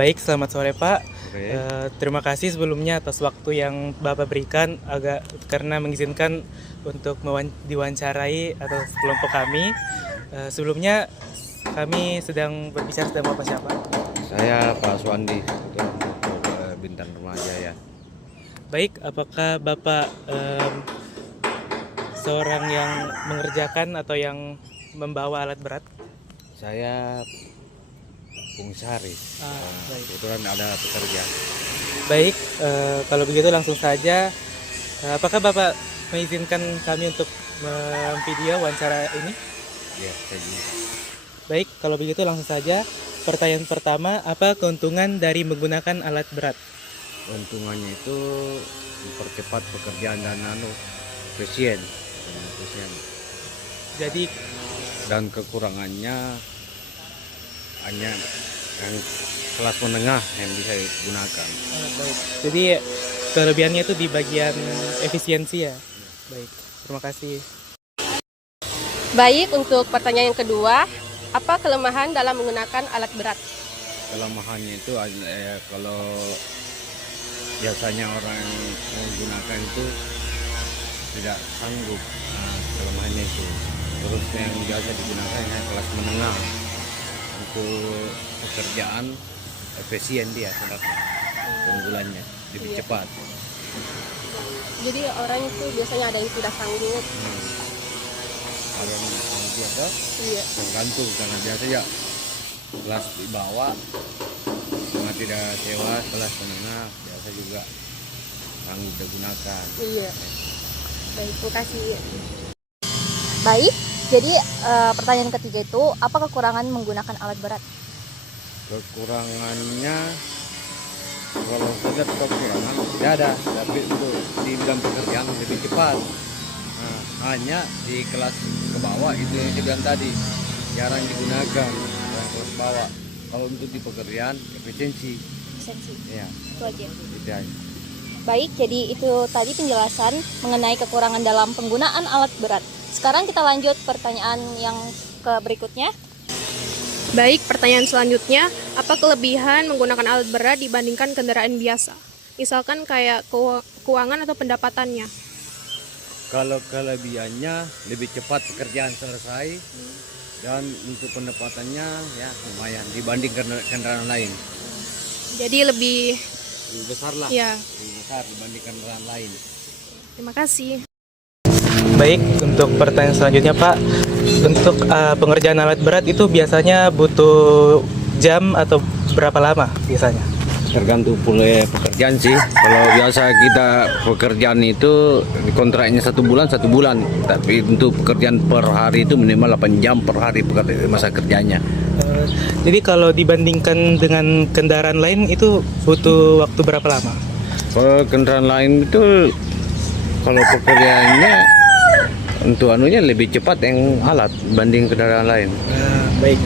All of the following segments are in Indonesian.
Baik, selamat sore Pak. Oke. Terima kasih sebelumnya atas waktu yang Bapak berikan karena mengizinkan untuk diwawancarai atau kelompok kami. Sebelumnya kami sedang berbicara sedang Bapak siapa? Saya Pak Suwandi, Ketua Bintan Remaja ya. Baik, apakah Bapak seorang yang mengerjakan atau yang membawa alat berat? Saya fungsionaris. Baik. Kebetulan ada pekerja. Baik, kalau begitu langsung saja. Apakah Bapak mengizinkan kami untuk video wawancara ini? Ya, saya juga. Baik, kalau begitu langsung saja. Pertanyaan pertama, apa keuntungan dari menggunakan alat berat? Keuntungannya itu mempercepat pekerjaan dan efisien. Jadi, Dan kekurangannya hanya yang kelas menengah yang bisa digunakan. baik. Jadi kelebihannya itu di bagian efisiensi ya. Baik, terima kasih. Baik, untuk pertanyaan yang kedua, apa kelemahan dalam menggunakan alat berat? Kelemahannya itu kalau biasanya orang yang menggunakan itu tidak sanggup. Kelemahannya itu. Terus yang biasa digunakan hanya kelas menengah untuk pekerjaan efisien dia sebenarnya. Keunggulannya lebih cepat. Jadi orang itu biasanya ada yang tidak sanggup. Ada yang biasa Iya. tergantung karena biasa ya kelas di bawah cuma tidak sewa kelas menengah biasa juga sanggup digunakan. Iya. Baik, terima kasih. Baik, jadi pertanyaan ketiga itu, apa kekurangan menggunakan alat berat? Kekurangannya kalau saja kekurangan tidak ada, tapi untuk di bidang pekerjaan lebih cepat. Hanya di kelas ke bawah itu yang saya bilang tadi jarang digunakan yang kelas bawah. Kalau untuk di pekerjaan efisiensi Sensi. ya Itu aja. tidak. Baik, jadi itu tadi penjelasan mengenai kekurangan dalam penggunaan alat berat. Sekarang kita lanjut pertanyaan yang berikutnya. Baik, pertanyaan selanjutnya, apa kelebihan menggunakan alat berat dibandingkan kendaraan biasa? Misalkan kayak keuangan atau pendapatannya. Kalau kelebihannya lebih cepat pekerjaan selesai dan untuk pendapatannya ya lumayan dibanding kendaraan lain. Jadi lebih Besar lah. ya. Lebih besar dibanding kendaraan lain. Terima kasih. Baik, untuk pertanyaan selanjutnya Pak, untuk pengerjaan alat berat itu biasanya butuh jam atau berapa lama biasanya? Tergantung pula pekerjaan sih. Kalau biasa kita pekerjaan itu kontraknya 1 bulan 1 bulan, tapi untuk pekerjaan per hari itu minimal 8 jam per hari masa kerjanya. Jadi kalau dibandingkan dengan kendaraan lain itu butuh waktu berapa lama? Kalau kendaraan lain itu kalau pekerjaannya untuk anunya lebih cepat yang alat dibanding kendaraan lain. Baik.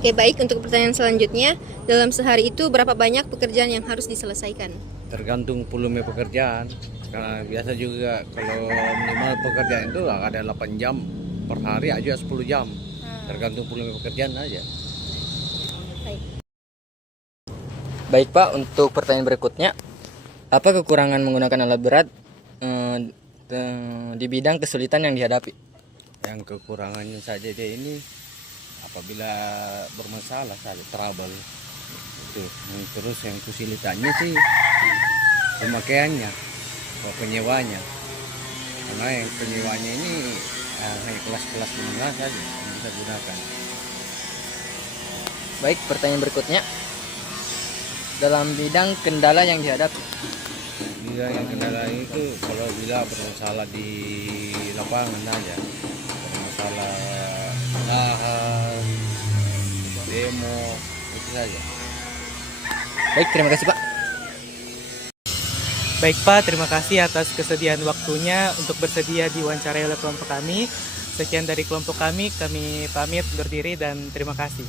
Oke, baik, untuk pertanyaan selanjutnya, dalam sehari itu berapa banyak pekerjaan yang harus diselesaikan? Tergantung volume pekerjaan. Karena biasa juga kalau minimal pekerjaan itu ada 8 jam per hari aja 10 jam. Tergantung volume pekerjaan aja. Baik Pak, untuk pertanyaan berikutnya, apa kekurangan menggunakan alat berat di bidang kesulitan yang dihadapi? Yang kekurangannya saja dia ini apabila bermasalah saja trouble itu. Terus yang kesulitannya sih pemakaiannya, penyewanya. Karena yang penyewanya ini hanya kelas-kelas menengah saja yang bisa gunakan. Baik, pertanyaan berikutnya, dalam bidang kendala yang dihadapi. Bila yang kendala itu kalau bila bermasalah di lapangan aja, bermasalah lahan, demo, itu saja. Baik, terima kasih Pak. Baik Pak, terima kasih atas kesediaan waktunya untuk bersedia diwawancarai oleh kelompok kami. Sekian dari kelompok kami pamit berdiri dan terima kasih.